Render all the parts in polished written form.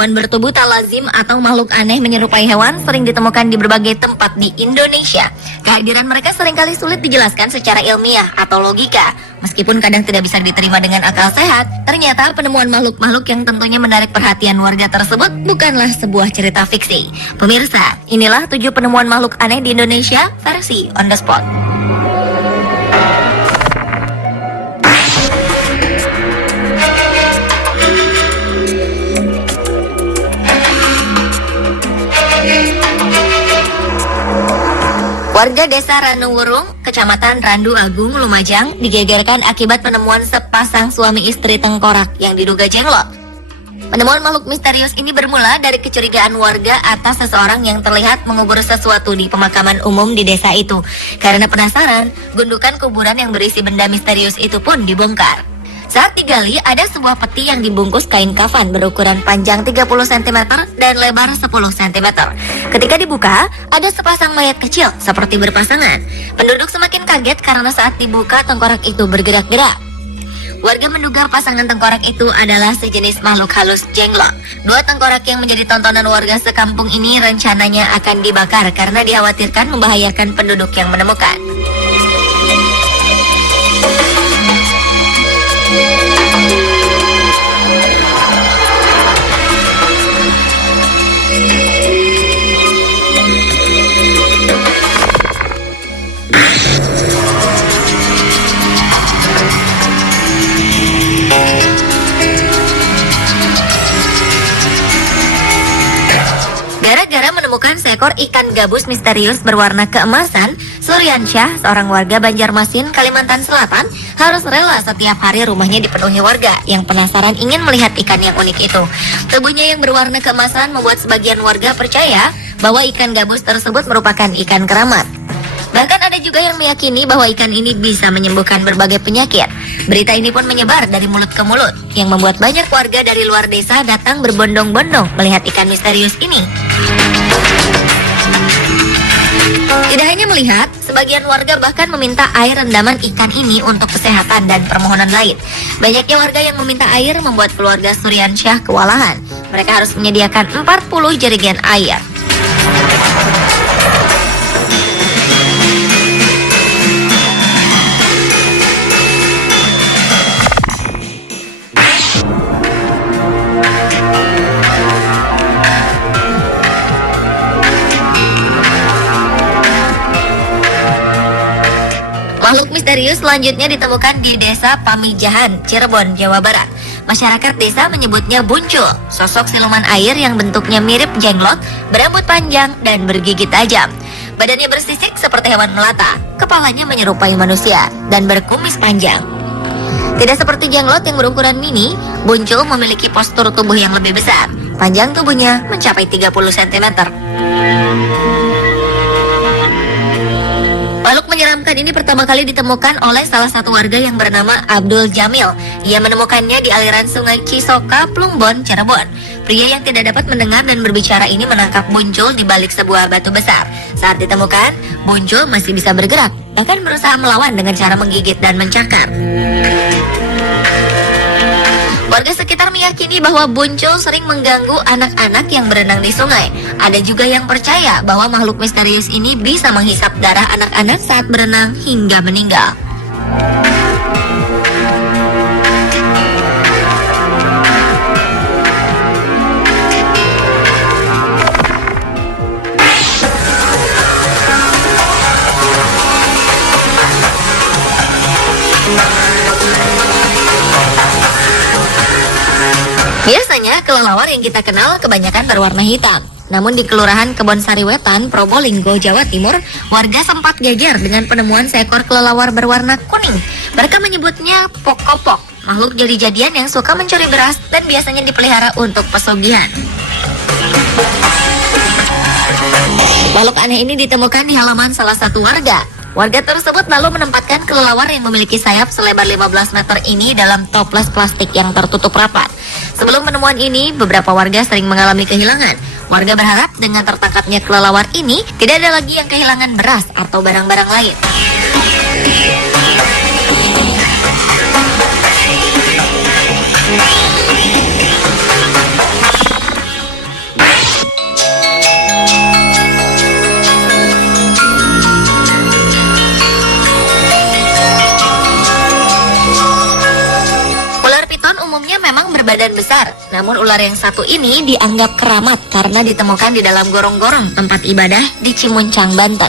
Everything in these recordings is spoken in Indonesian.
Hewan bertubuh tak lazim atau makhluk aneh menyerupai hewan sering ditemukan di berbagai tempat di Indonesia. Kehadiran mereka seringkali sulit dijelaskan secara ilmiah atau logika. Meskipun kadang tidak bisa diterima dengan akal sehat, ternyata penemuan makhluk-makhluk yang tentunya menarik perhatian warga tersebut bukanlah sebuah cerita fiksi. Pemirsa, inilah 7 penemuan makhluk aneh di Indonesia versi on the spot. Warga desa Ranuwurung, kecamatan Randu Agung, Lumajang, digegerkan akibat penemuan sepasang suami istri tengkorak yang diduga jenglot. Penemuan makhluk misterius ini bermula dari kecurigaan warga atas seseorang yang terlihat mengubur sesuatu di pemakaman umum di desa itu. Karena penasaran, gundukan kuburan yang berisi benda misterius itu pun dibongkar. Saat digali, ada sebuah peti yang dibungkus kain kafan berukuran panjang 30 cm dan lebar 10 cm. Ketika dibuka, ada sepasang mayat kecil seperti berpasangan. Penduduk semakin kaget karena saat dibuka tengkorak itu bergerak-gerak. Warga menduga pasangan tengkorak itu adalah sejenis makhluk halus jenglot. 2 tengkorak yang menjadi tontonan warga sekampung ini rencananya akan dibakar karena dikhawatirkan membahayakan penduduk yang menemukan. Gara-gara menemukan seekor ikan gabus misterius berwarna keemasan, Suryansyah, seorang warga Banjarmasin, Kalimantan Selatan, harus rela setiap hari rumahnya dipenuhi warga yang penasaran ingin melihat ikan yang unik itu. Tubuhnya yang berwarna keemasan membuat sebagian warga percaya bahwa ikan gabus tersebut merupakan ikan keramat. Bahkan ada juga yang meyakini bahwa ikan ini bisa menyembuhkan berbagai penyakit. Berita ini pun menyebar dari mulut ke mulut, yang membuat banyak warga dari luar desa datang berbondong-bondong melihat ikan misterius ini. Tidak hanya melihat, sebagian warga bahkan meminta air rendaman ikan ini untuk kesehatan dan permohonan lain. Banyaknya warga yang meminta air membuat keluarga Suryansyah kewalahan. Mereka harus menyediakan 40 jerigen air. Makhluk misterius selanjutnya ditemukan di desa Pamijahan, Cirebon, Jawa Barat. Masyarakat desa menyebutnya Buncul, sosok siluman air yang bentuknya mirip jenglot, berambut panjang dan bergigi tajam. Badannya bersisik seperti hewan melata, kepalanya menyerupai manusia, dan berkumis panjang. Tidak seperti jenglot yang berukuran mini, Buncul memiliki postur tubuh yang lebih besar. Panjang tubuhnya mencapai 30 cm. Makhluk menyeramkan ini pertama kali ditemukan oleh salah satu warga yang bernama Abdul Jamil. Ia menemukannya di aliran sungai Cisoka, Plumbon, Cirebon. Pria yang tidak dapat mendengar dan berbicara ini menangkap Buncul di balik sebuah batu besar. Saat ditemukan, Buncul masih bisa bergerak, bahkan berusaha melawan dengan cara menggigit dan mencakar. Warga sekitar meyakini bahwa Buncul sering mengganggu anak-anak yang berenang di sungai. Ada juga yang percaya bahwa makhluk misterius ini bisa menghisap darah anak-anak saat berenang hingga meninggal. Biasanya kelelawar yang kita kenal kebanyakan berwarna hitam. Namun di Kelurahan Kebonsari Wetan, Probolinggo, Jawa Timur, warga sempat geger dengan penemuan seekor kelelawar berwarna kuning. Mereka menyebutnya pokopok, makhluk jadi-jadian yang suka mencuri beras dan biasanya dipelihara untuk pesugihan. Makhluk aneh ini ditemukan di halaman salah satu warga. Warga tersebut lalu menempatkan kelelawar yang memiliki sayap selebar 15 meter ini dalam toples plastik yang tertutup rapat. Sebelum penemuan ini, beberapa warga sering mengalami kehilangan. Warga berharap dengan tertangkapnya kelelawar ini, tidak ada lagi yang kehilangan beras atau barang-barang lain. berbadan besar. Namun ular yang satu ini dianggap keramat karena ditemukan di dalam gorong-gorong tempat ibadah di Cimuncang, Banten.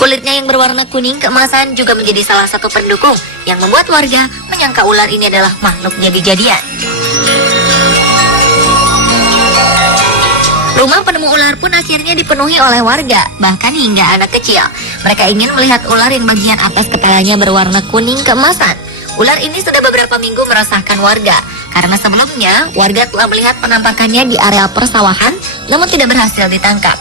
Kulitnya yang berwarna kuning keemasan juga menjadi salah satu pendukung yang membuat warga menyangka ular ini adalah makhluk jadi-jadian. Rumah penemu ular pun akhirnya dipenuhi oleh warga, bahkan hingga anak kecil. Mereka ingin melihat ular yang bagian atas kepalanya berwarna kuning keemasan. Ular ini sudah beberapa minggu meresahkan warga, karena sebelumnya warga telah melihat penampakannya di area persawahan, namun tidak berhasil ditangkap.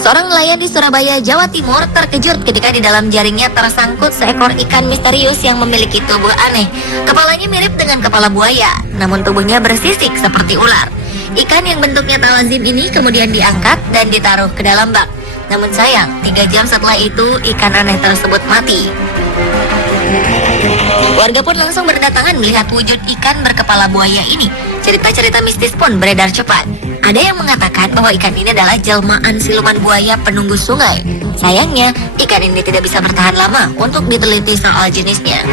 Seorang nelayan di Surabaya, Jawa Timur terkejut ketika di dalam jaringnya tersangkut seekor ikan misterius yang memiliki tubuh aneh. Kepalanya mirip dengan kepala buaya, namun tubuhnya bersisik seperti ular. Ikan yang bentuknya tak lazim ini kemudian diangkat dan ditaruh ke dalam bak. Namun sayang, 3 jam setelah itu ikan aneh tersebut mati. Warga pun langsung berdatangan melihat wujud ikan berkepala buaya ini. Cerita-cerita mistis pun beredar cepat. Ada yang mengatakan bahwa ikan ini adalah jelmaan siluman buaya penunggu sungai. Sayangnya, ikan ini tidak bisa bertahan lama untuk diteliti soal jenisnya.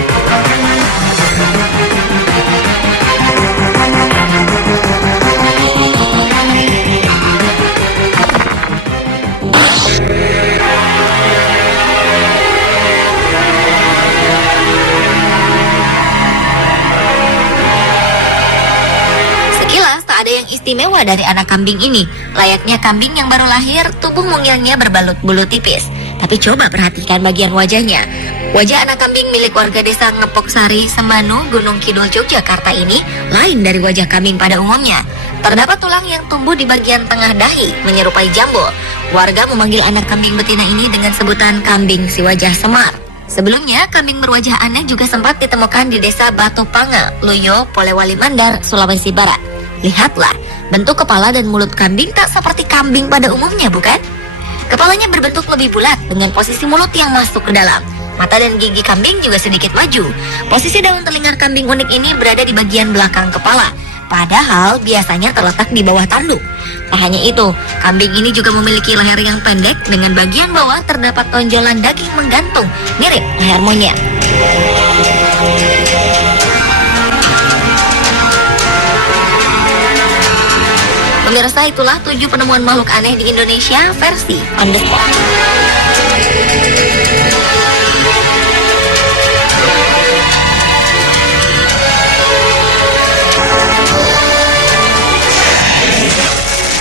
Ada yang istimewa dari anak kambing ini. Layaknya kambing yang baru lahir, tubuh mungilnya berbalut bulu tipis. Tapi coba perhatikan bagian wajahnya. Wajah anak kambing milik warga desa Ngepok Sari, Semanu, Gunung Kidul, Yogyakarta ini lain dari wajah kambing pada umumnya. Terdapat tulang yang tumbuh di bagian tengah dahi, menyerupai jambu. Warga memanggil anak kambing betina ini dengan sebutan kambing si wajah semar. Sebelumnya, kambing berwajah aneh juga sempat ditemukan di desa Batu Panga, Luyo, Polewali Mandar, Sulawesi Barat. Lihatlah, bentuk kepala dan mulut kambing tak seperti kambing pada umumnya, bukan? Kepalanya berbentuk lebih bulat dengan posisi mulut yang masuk ke dalam. Mata dan gigi kambing juga sedikit maju. Posisi daun telinga kambing unik ini berada di bagian belakang kepala, padahal biasanya terletak di bawah tanduk. Tak hanya itu, kambing ini juga memiliki leher yang pendek dengan bagian bawah terdapat tonjolan daging menggantung, mirip leher monyet. Pemirsa, itulah 7 penemuan makhluk aneh di Indonesia versi On The Spot.